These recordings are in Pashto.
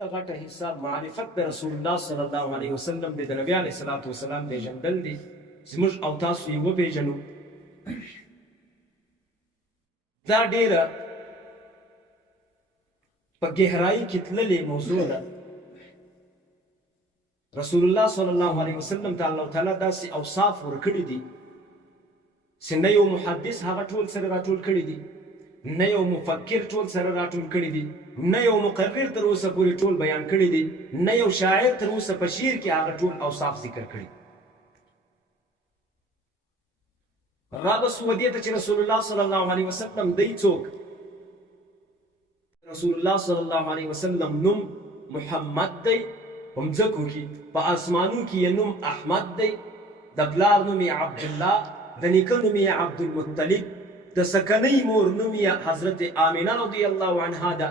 غټه حصہ معرفت د رسول الله صلی الله علیه وسلم د نبی علیه الصلاۃ والسلام پیژندل دي زموږ او تاسو یې وپېژنو. دا ډېره په ګهرایي کې تللې موضوع ده. رسول الله صلی الله علیه وسلم ته الله تعالی داسې اوصاف ورکړي دي چې نه یو محدث هغه ټول سره راټول کړي دي، نه یو مفکر ټول سره راټول کړي دي، نه یو مقرر تر اوسه پورې ټول بیان کړي دي، نه یو شاعر تر اوسه په شعر کې هغه ټول اوصاف ذکر کړي. رابسو ودې ته چې رسول الله صلی الله علیه وسلم دی څوک؟ رسول الله صلی الله علیه وسلم نوم محمد دی، په مځکو کې په آسمانو کې یې نوم احمد دی، د پلار نوم یې عبدالله، د نیکه نوم یې عبدالمطلب، د سکنۍ مور نوم یې حضرت آمینه رضی الله عنها ده.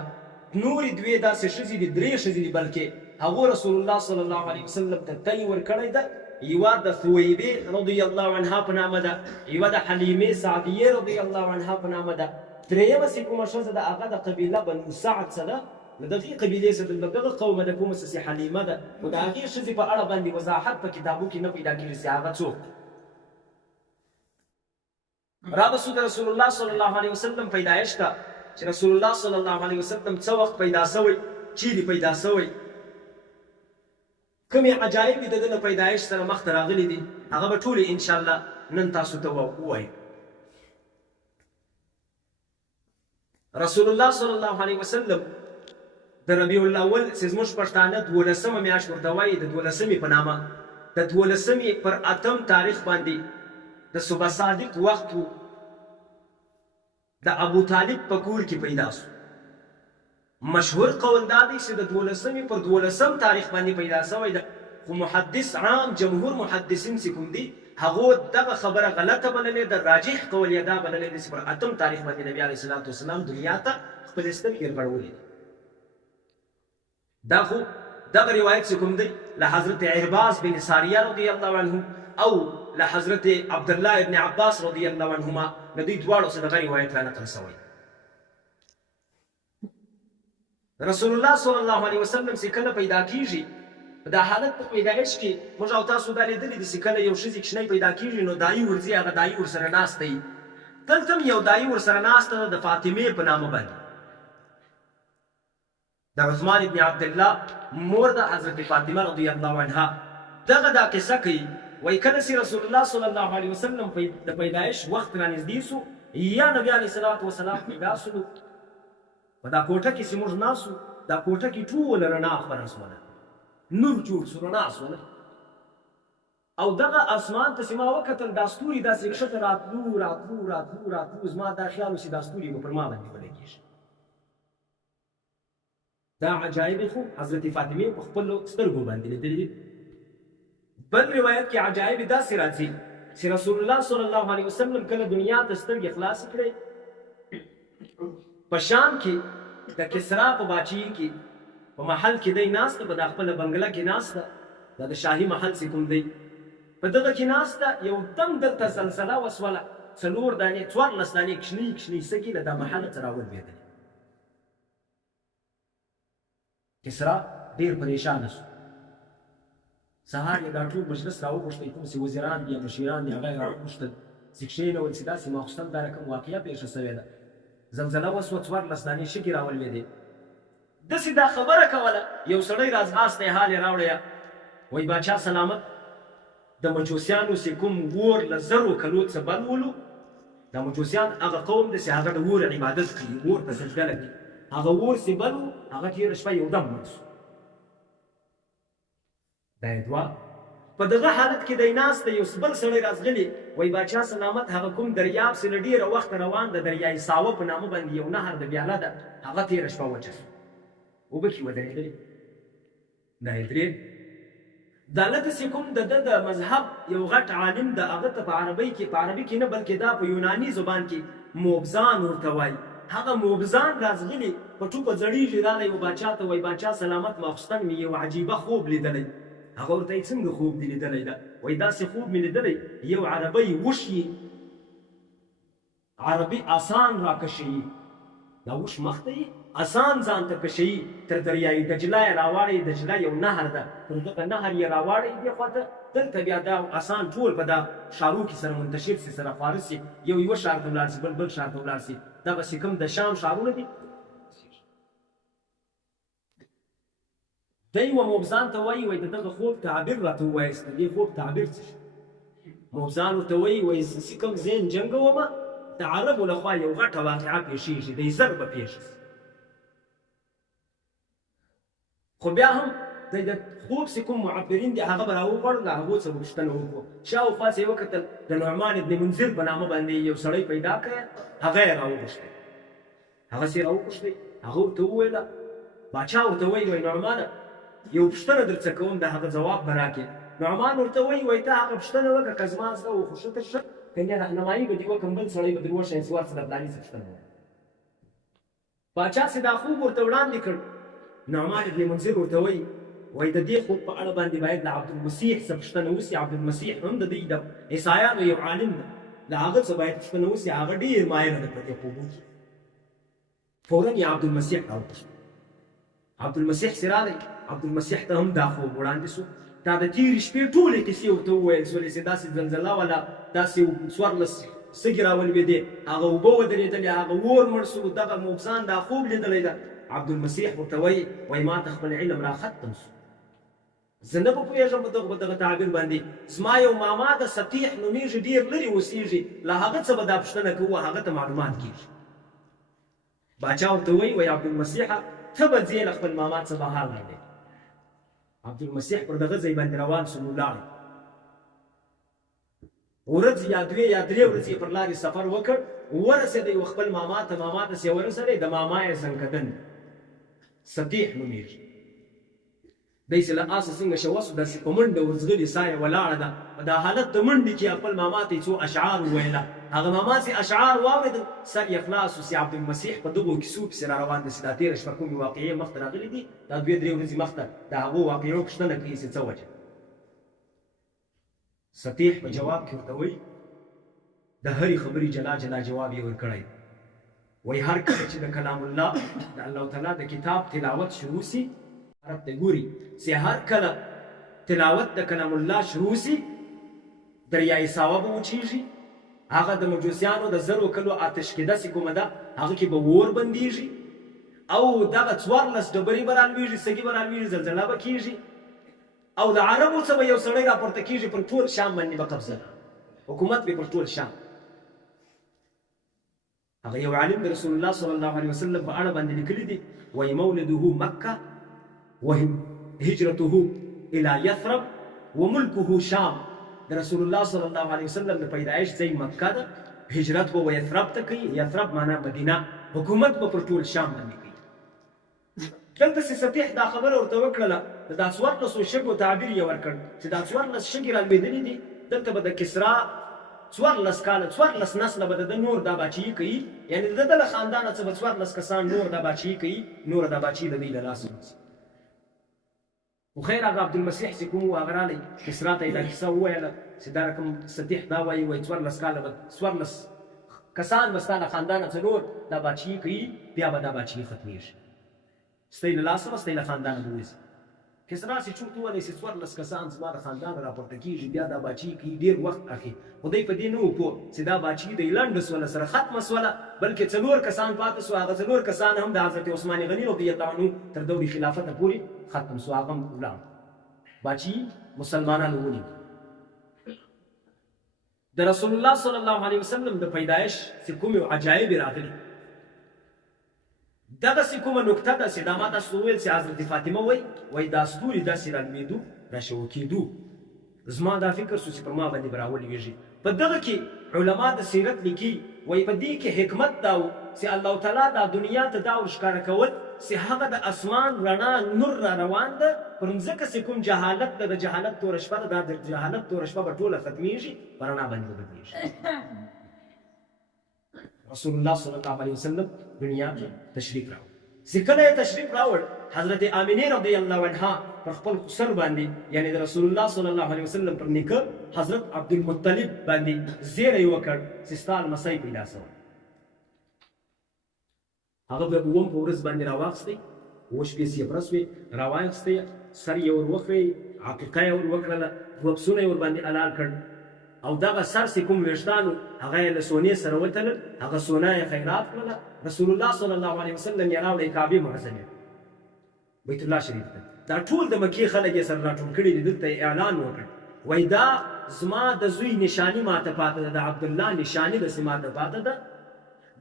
نورې دوې داسې ښځې دي، درې ښځې دي بلکې هغو رسول الله صلی الله علیه وسلم ته تی ورکړی ده. یوه د ثویبې رضی الله عنها په نامه ده، یوه د حلیمې سعدیې رضی الله عنها په نامه ده. درېیمه چې کومه ښځه ده هغه د قبیله بنو سعد څه ده، د دغې قبیلې څه د دغه قومه د کومه څه حلیمه ده. خو د هغې ښځې په اړه باندې وضاحت په کتابو کې نه پیدا کېږي چې هغه څوک. رابسو د رسول الله صلی الله علیه وسلم پیدایش ته چې رسول الله صلی الله علیه وسلم څه وخت پیدا شوی، چیرې پیدا شوی، کومې عجایب د ده له پیدایش سره مخته راغلي دي، هغه به ټولې انشاءالله نن تاسو ته ووایو. رسول الله صلی الله علیه وسلم د ربیع الاول چې زموږ پښتانه 12مه میاشت ورته وایي، د 12مې په نامه د 12مې پر 8م تاریخ باندې د صبح صادق وخت و، د ابو طالب په کور کې پیدا شو. مشهور قول دا دی چې د 12مې پر 12م تاریخ باندې پیدا شوی ده، خو محدث عام جمهور محدثین چې کوم دي هغو دغه خبره غلطه بللې ده. راجح قول یې دا بللی دی چې پر 8م تاریخ باندې نبي علیه الصلاۃ والسلام دنیا ته خپلې سترګې ورغړولې دي. دا خو دغه روایت چې کوم دی له حضرت عرباس بن ساریه رضی الله عنه او له حضرت عبدالله ابن عباس رضی الله عنهما د دوی دواړو څخه دغه روایت را نقل شوی. رسول الله صلی الله علیه وسلم چې کله پیدا کیږي، په دا حالت په پیدایش کې موږ او تاسو دا لیدلي دي چې کله یو ښځې کوچنی پیدا کیږي نو دایي ورځي، هغه دایي ورسره ناسته وي. دلته هم یو دایي ورسره ناسته ده د فاطمې په نامه باندې، د عثمان ابن عبدالله مور د حضرت فاطمه رضی الله عنها. دغه دا قصه کوي، وایي کله چې رسول الله صلی الله علیه وسلم د پیدایش وخت رانږدې سو، یا نبي علیه الصلاۃ والسلام پیدا سولو، په دا کوټه کې چې موږ ناستو، دا کوټه کې ټوله رڼا خپره شوله، نور جوړ شو، رڼا شوله. او دغه اسمان ته چې ما وکتل دا ستوري داسې ښکته راتلو راتلو راتلو راتلو، زما دا خیال و چې دا ستوري به پر ما باندې ولګېږي. دا عجایب خو حضرت فاطمې په خپلو سترګو باندې لیدلي دي. بل روایت کې عجایب داسې راځي چې رسول الله صلی الله علیه وسلم کله دنیا ته سترګې خلاصې کړې، په شام کې د کسرا په باچایي کې په محل کې دی ناسته، په دا خپله بنګله کې ناسته، دا د شاهي محل چې کوم دی په دغه کې ناسته، یو دم دلته زلزله وسوله، 4 دانې 14 دانې کوچنۍ کوچنۍ سکې له دا محله څخه راولوېدلې. کسرا ډېر پریشانه شو. سهار یې دا ټول مجلس راوغوښتی، کوم چې وزیران دي یا مشیران دي هغه یې راوغوښتل چې کښېنول چې داسې ماخوستن دا رقم واقعه پېښه شوې ده، زلزله وسوه، 14 دانې شګې راولوېدې. داسې دا خبره کوله، یو سړی راځغاستی، حال یې راوړی، وایي باچا سلامت، د مجوسیانو چې کوم اور له 1000 کلو څه بل ولو، دا مجوسیان هغه قوم دی چې هغه د اور عبادت کوي، اور ته سجده لګي، هغه اور چې بل و هغه تېره شپه یو دم مړ شو. دا یې دوه. په دغه حالت کې دی ناست دی، یو بل سړی راځغلي، وایي باچا سلامت، هغه کوم دریاب چې له ډېره وخته روان د دریای ساوه په نامه باندې یو نهر د بیاله ده، هغه تېره شپه وچه شو، اوبه کې ودرېدلې. دا یې درې. دلته چې کوم د ده د مذهب یو غټ عالم ده، هغه ته په عربۍ کې نه بلکې دا په یوناني زبان کې موبزان ورته وایي. هغه موبزان راځغلي په ټوپه ځړېږي، راغی یو باچا ته، وایي باچا سلامت، ماخوستن مې یو عجیبه خوب لیدلی. هغه ورته یې څنګه خوب دې لیدلی ده؟ وایي داسې خوب مې لیدلی، یو عربی وش یي، عربي آسان راکشي، دا وش مخ ته یي اسان ځان ته کشي تر دریای دجله یې راواړئ. دجله یو نهر ده، پر دغه نهر یې راواړئ دې خواته. دلته بیا دا اسان ټول په دا ښارو کې سره منتشر سي، سره خواره سي، یو ښار ته ولاړ سي، بل ښار ته ولاړ سي. دغسې کوم د شام ښارونه دي. دی و مبزان ته وایي د دغه خوب تعبیر راته ووایاست. د دې خوب تعبیر څه شي؟ مبزان ورته وایي زه کوم ځای جنګومه، د عربو لخوا یو غټه واقعه پېښېږي، دی زر به پېښه شي. خو بیا هم د خوب چې کوم معبرین دي هغه به راوغواړو، له هغو څه به پوښتنه وکړو. شاوخوا څه یې وکتل، د نعمان ابن منذر په نامه باندې یو سړی پیدا کړی، هغه یې راوغوښتی. هغسې یې راوغوښتی، هغه ورته وویله، باچا ورته وایي نعمانه یو پوښتنه در څه کوم، د هغه ځواب به راکړې. نعمان ورته وایي ته هغه پوښتنه وکړه، که زما زړه و خو ښه تر ښه، که نه رهنمایي به دې وکړم، بل سړی به در وښیم چې ورسه د فلاني څه پوښتنه وکړه. باچا چې دا خوب ورته وړاندې کړ، نعمان ابن منذر ورته وایي د دې خوب په اړه باندې باید له عبدالمسیح څه پوښتنه وسي. عبدالمسیح هم د دوی د عیسایانو یو عالم ده، له هغه څه باید پوښتنه وسي، هغه ډېر ماهره ده په دې خوبو کې. فوراً یې عبدالمسیح راوپوښتل. عبدالمسیح چې راغی، عبدالمسیح ته هم دا خوب وړاندې سو. دا د تېرې شپې ټولې کیسې ورته وویل سولې چې داسې زلزله وله، داسې 14 سږي راولوېدې، هغه اوبه ودرېدلې، هغه اور مړ سو، دغه مبزان دا خوب لیدلی ده. عبدالمسیح ورته وایي ما ته خپل علم را ختم سو، زه نه به پوهېږم په دغه تعبیر باندې. زما یو ماما د سطیح نومېږي، ډېر لرې اوسېږي، له هغه څه به دا پوښتنه کوو، هغه ته معلومات کېږي. باچا ورته وایي عبدالمسیحه ته به ځې له خپل ماما څه به حال راغلی. عبدالمسیح پر دغه ځای باندې روان سو، ولاړ. ورځ یا 2 یا 3 ورځې پر لارې سفر وکړ، ورسېدی و خپل ماما ته. ماما ته چې ورسېدی، د ماما یې زنکدن سطیح نومېږي. دی چې له آسه څنګه شوه سو، داسې په منډه ورځغلې، ساه یې ولاړه ده. په دا حالت د منډې کې خپل ماما ته یې څو اشعار وویله. هغه ماما چې اشعار واورېدل، سر یې خلاص و چې عبدالمسیح په دغو کیسو پسې را روان دی چې دا تېره شپه کومې واقعې مخته راغلي دي، دا 2-3 ورځې مخته د هغو واقعو پوښتنه کوي چې څه وجه. سطیح په جواب کې ورته وایي د هرې خبرې جلا جلا جواب یې ورکړی. وایي هر کله چې د کلام الله د الله تعالی د کتاب تلاوت شروع سي، عرب ته ګوري چې هر کله تلاوت د کلام الله شروع سي، دریای ساوه به وچیږي، هغه د مجوسیانو د 0 کلو آتشکده چې کومه ده هغه کې به اور بندېږي، او دغه 14 ډبرې به رالوېږي، سږي به رالوېږي، زلزله به کېږي، او د عربو څه به یو سړی راپورته کېږي، پر ټول شام باندې به قبضه، حکومت به پر ټول شام. هغه یو عالم د رسول الله صلی الله علیه وسلم په اړه باندې لیکلي دي، وایي مولده مکه وهجرته الى یثرب وملکه شام. د رسول الله صلی الله علیه وسلم د پیدایش ځای مکه ده، هجرت به یثرب ته کوي، یثرب معنا مدینه، حکومت به پر ټول شام باندې کوي. دلته چې سطیح دا خبره ورته وکړله، د دا 14 شګو تعبیر یې ورکړ چې دا 14 شګې رالوېدلي دي، دلته به د کسرا 14 کاله 14 نسله به د نور دا باچهي کوي، یعنې د ده له خاندانه څه به 14 کسان نور دا باچهي کوي، نوره دا باچهي د دوی له لاسه وځي. خو خیر هغه عبدالمسیح چې کوم و هغه رالی کسرا ته یې دا کیسه وویله چې دا رقم سطیح دا وایي 14 کاله به 14 کسان به ستا له خاندانه څه نور دا باچهي کوي، بیا به دا باچهي ختمېږي، ستی له لاسه به ستی له خاندانه به وځي. کسرا چې چورت وویلی چې 14 کسان زما د خاندانه راپورته کېږي، بیا دا باچهي کوي، ډېر وخت اخلي. خو دی په دې نه و پوه چې دا باچهي دی لنډه سوله، سره ختمه سوله، بلکې 4 کسان پاتې سو. هغه 4 کسان هم د حضرت عثمان غني رضی الله عنه تر دورې خلافته پورې ختم سو، هغه هم ولاړ. باچهي مسلمانانو ونیو. د رسول الله صلی الله علیه وسلم د پیدایش چې کومې عجایب راغلي، دغسې کومه نکته ده چې دا ما تاسو وویل چې حضرت فاطمه وایي دا ستوري داسې رالوېدو، راشوه کېدو، زما دا فکر سو چې پر ما باندې به راولوېږي. په دغه کې علما د سیرت لیکي، وایي په دې کې حکمت دا و چې الله تعالی دا دنیا ته دا ورښکاره کول چې هغه د اسمان رڼا نور را روان ده، پر مځکه چې کوم جهالت ده، د جهالت توره شپه ده، دا د جهالت توره شپه به ټوله ختمېږي، په رڼا باندې به بدلېږي. رسول الله صلی الله علیه وسلم دنیا تشریف راوړ. چې کله یې تشریف راوړ، حضرت آمینې رضی الله عنها پر خپل خسر باندې، یعنې د رسول الله صلی الله علیه وسلم پر نیکه حضرت عبدالمطلب باندې زیری وکړ چې ستا لمسی پیدا سوی. هغه به اووم په ورځ باندې راواخیستی، اووه شپې سیپره سوې، راواخیستی، سر یې ور وخری، عقیقه یې ور وکړله، دوه پسونه یې ورباندې حلال کړ، او دغه سر چې کوم ویښتان و هغه یې له سونې سره وتلل، هغه سونه یې خیرات کړله. رسول الله صلی الله علیه وسلم یې راوړی کعبې معظمې بیت الله شریف ته. دا ټول د مکې خلک یې سره راټول کړي دي، دلته یې اعلان وکړ، وایي دا زما د زوی نشاني ماته پاته ده، د عبدالله نشاني داسې ماته پاته ده،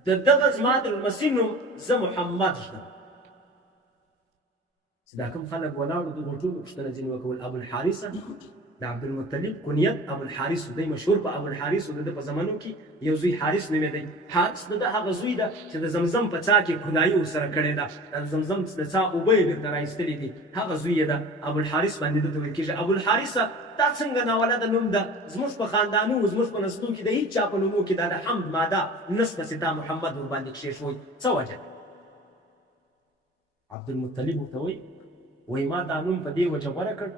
د دغه زما د لمسي نوم زه محمد ږدم. چې دا کوم خلک ولاړو دغو ټولو پوښتنه ځینې وکول، ابوالحارثه د عبدالمطلب کنیت ابوالحارث دی، مشهور په ابوالحارث و. د ده په زمانو کې یو زوی حارث نومېدی. حارث د ده هغه زوی ده چې د زمزم په څاه کې کودایي ورسره کړې ده، د زمزم د څاه اوبه یې بېرته رایستلې دي، هغه زوی یې ده ابوالحارث باندې دته ویل کېږي. ابوالحارثه دا څنګه ناولده نوم ده؟ زموږ په خاندانونو زموږ په نسلونو کې د هېڅ چا په نومو کې دا د حمد ماده نسته چې تا محمد ورباندې کښېښوی، څه وجه ده؟ عبدالمطلب ورته وایي ما دا نوم په دې وجه غوره کړ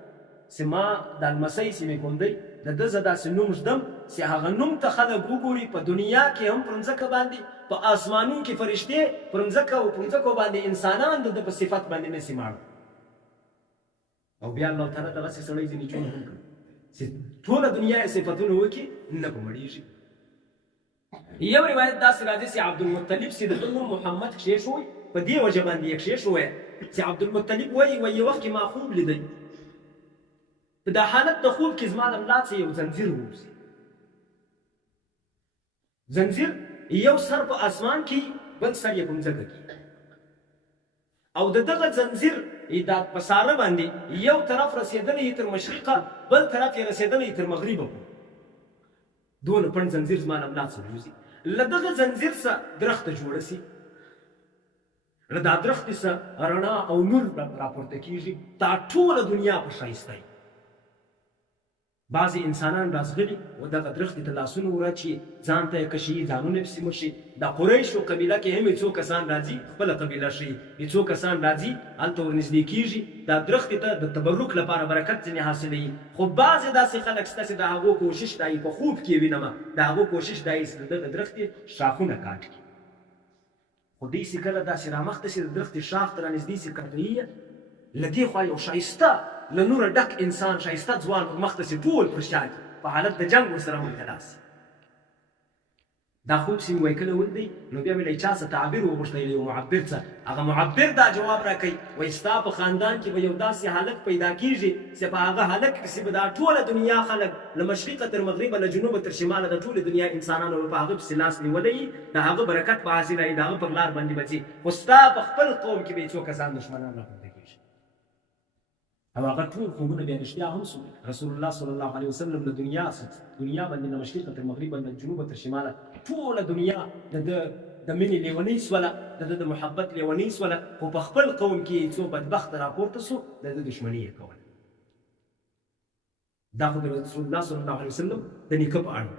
چې ما دا لمسی چې مې کوم دی د ده زه داسې نوم ږدم چې هغه نوم ته خلک وګوري، په دنیا کې هم پر مځکه باندې، په آسمانونو کې فرشتې، پر مځکو باندې انسانان د ده په صفت باندې نسي ماړه. او بیا الله تعالی دغسې سړی ځینې جوړ هم کړ چې ټوله دنیا یې صفتونه وکړي، نه به مړېږي. یو روایت داسې راځي چې عبدالمطلب چې د ده نوم محمد کښېښوی، په دې وجه باندې یې کښېښوی چې عبدالمطلب وایي یو وخت کې ما خوب لیدی، په دا حالت د خوب کې زما له ملا څخه یو زنځیر ووځي، زنځیر یو سر په اسمان کې، بل سر یې په مځکه کې، او د دغه زنځیر دا په ساره باندې یو طرف رسېدلی تر مشرقه، بل طرف یې رسېدلی تر مغربه. دونه پڼ زنځیر زما له ملا څخه ووځي. له دغه زنځیر څخه درخته جوړه سي، له دا درختې څخه رڼا او نور راپورته کېږي، دا ټوله دنیا په ښایسته وي. بعضې انسانان رازغلي و دغه درختې ته لاسونه ورچي، ځان ته یې کشي، ځانونه پسې مړشي. د قریشو قبیله کې هم څو کسان راځي، خپله قبیله ښیي، څو کسان راځي هلته ورنږدې کېږي، دا درختې ته د تبرک لپاره برکت ځینې حاصلوي. خو بعضې داسې خلک شته چې د هغو کوشش دا په خوب کې وینمه، د هغو کوشش دا چې د دغه درختې شاخونه کاټ کړي. خو دوی چې کله داسې رامخته شي د درختې شاخ ته رانږدې شي کټوي یې، له دې خوا یو ښایسته له نوره ډک انسان، ښایسته ځوان ورمخته شي، ټول پر شا دي، په حالت د جنګ ورسره مبتلا شي. دا خوب چې مې وایي کله ولیدی، نو بیا مې له چا څه تعبیر وغوښتی، له یو معبر څه. هغه معبر دا جواب راکوي، وایي ستا په خاندان کې به یو داسې هلک پیدا کېږي چې په هغه هلک پسې به دا ټوله دنیا خلک له مشرقه تر مغربه، له جنوبه تر شماله، د ټولې دنیا انسانانو به په هغه پسې لاس نیولی وي، د هغه برکت به حاصلوي، د هغه پر لار باندې به ځي. خو ستا په خپل قوم کې به یې څو کسان دښمنان راپورته کېږي. او هغه ټول خوبونه بیا رښتیا هم سو. رسول الله صلی الله علیه وسلم له دنیا باندې له مشرقه تر مغربه، له جنوبه تر شماله، ټوله دنیا د مینې لیونۍ سوله، د ده د محبت لیونۍ سوله. خو په خپل قوم کې څو بدبخته راپورته سو، د ده دښمني یې کوله. دا خو د رسول الله صلی الله علیه وسلم د نیکه په اړه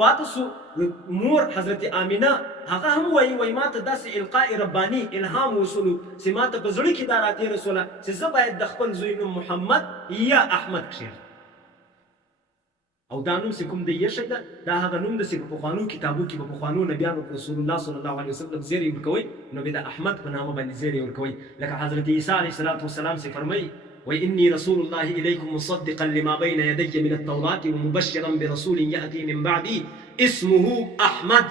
پاتې سو. مور حضرت آمینه هغه هم وایي ما ته داسې القاء رباني الهام وصولو چې ما ته په زړه کې دا راتېره سوله چې زه باید د خپل زوی نوم محمد یا احمد کښېږدم. او دا نوم چې کوم دی ایښی ده، دا هغه نوم ده چې په پخوانو کتابو کې به پخوانو نبیانو رسول الله صلی الله علیه وسلم زیری ورکوئ، نو بیا د احمد په نامه باندې زیری ورکوئ. لکه حضرت عیسی علیه السلام چې فرمایي وإني رسول الله إليكم مصدقا لما بين يدي من التوراة ومبشرا برسول يأتي من بعدي اسمه أحمد.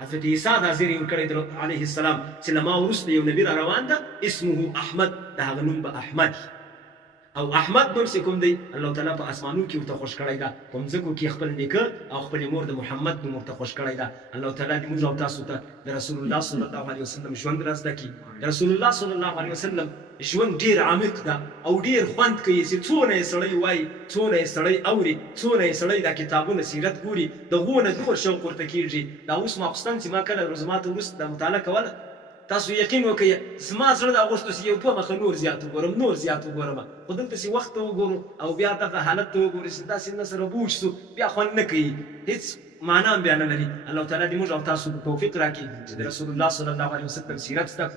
حضرت عیسی دا زیری ورکړی علیه السلام چې له ما وروسته یو نبي را روان ده، اسمه احمد، د هغه نوم به احمد. او احمد نوم چې کوم دی الله تعالی په اسمانونو کې ورته خوښ کړی ده، په مځکو کې خپل نیکه او خپلې مور د محمد نوم ورته خوښ کړی ده. الله تعالی دې موږ او تاسو ته د رسول الله صلی الله علیه وسلم ژوند را زده کړي. د رسول الله صلی الله علیه وسلم ژوند ډېر عمیق ده او ډېر خوند کوي چې څونه یې سړی وایي، څونه یې سړی اوري، څونه یې سړی دا کتابونه سیرت ګوري، د هغو نه نور شوق ورته کېږي. دا اوس ماخوستن چې ما کله روزماته وروسته دا مطالعه کوله، تاسو یقین وکړئ زما زړه دا غوښتو چې یو دوه مخه نور زیات وګورم، خو دلته چې وخت ته وګورو او بیا دغه حالت ته وګورو چې داسې نه سره بوج سو، بیا خوند نه کوي، هېڅ معنا هم بیا نه لري. الله تعالی دې موږ او تاسو توفیق راکړي چې د رسول الله صلی الله علیه وسلم سیرت زده